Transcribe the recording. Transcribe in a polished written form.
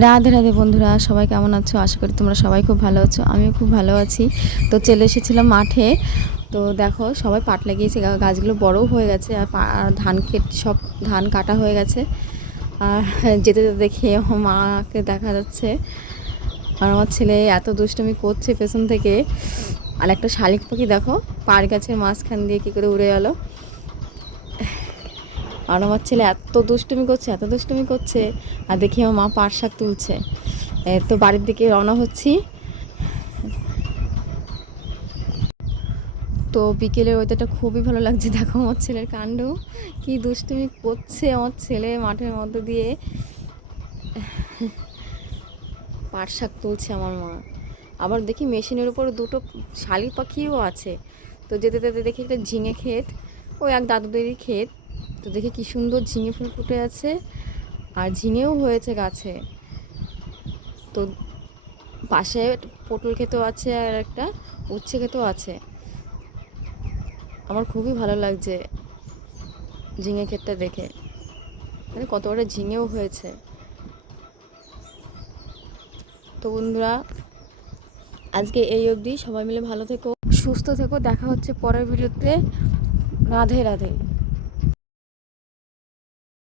রাধে রাধে বন্ধুরা, সবাই কেমন আছো? আশা করি তোমরা সবাই খুব ভালো আছো। আমিও খুব ভালো আছি। তো চলে এসেছিলাম মাঠে। তো দেখো সবাই পাট লাগিয়েছে, গাছগুলো বড়ও হয়ে গেছে। আর ধান ক্ষেত সব ধান কাটা হয়ে গেছে। আর যেতে যেতে দেখি আমার মাকে দেখা যাচ্ছে। আর আমার ছেলে এত দুষ্টুমি করছে পেছন থেকে। আর একটা শালিক পাখি দেখো পাড় গাছের মাঝখান দিয়ে কী করে উড়ে গেল। আর আমার ছেলে এত দুষ্টুমি করছে, এত দুষ্টুমি করছে। আর দেখি আমার মা পাট শাক তুলছে। তো বাড়ির দিকে রওনা হচ্ছি। তো বিকেলের ওয়েদারটা খুবই ভালো লাগছে। দেখো আমার ছেলের কাণ্ড, কি দুষ্টুমি করছে আমার ছেলে মাঠের মধ্যে দিয়ে। পাট শাক তুলছে আমার মা। আবার দেখি মেশিনের উপর দুটো শালিক পাখিও আছে। তো যেতে যেতে দেখি একটা ঝিঙে ক্ষেত, ও এক দাদুদেরই ক্ষেত। তো দেখি কি সুন্দর ঝিঙে ফুল ফুটে আছে, আর ঝিঙেও হয়েছে গাছে। তো পাশে পটল ক্ষেতও আছে, আর একটা উচ্ছে ক্ষেতও আছে। আমার খুবই ভালো লাগছে ঝিঙে ক্ষেতটা দেখে, মানে কত বড় ঝিঙেও হয়েছে। তো বন্ধুরা, আজকে এই অবধি। সবাই মিলে ভালো থেকো, সুস্থ থেকো। দেখা হচ্ছে পরের ভিডিওতে। রাধে রাধে।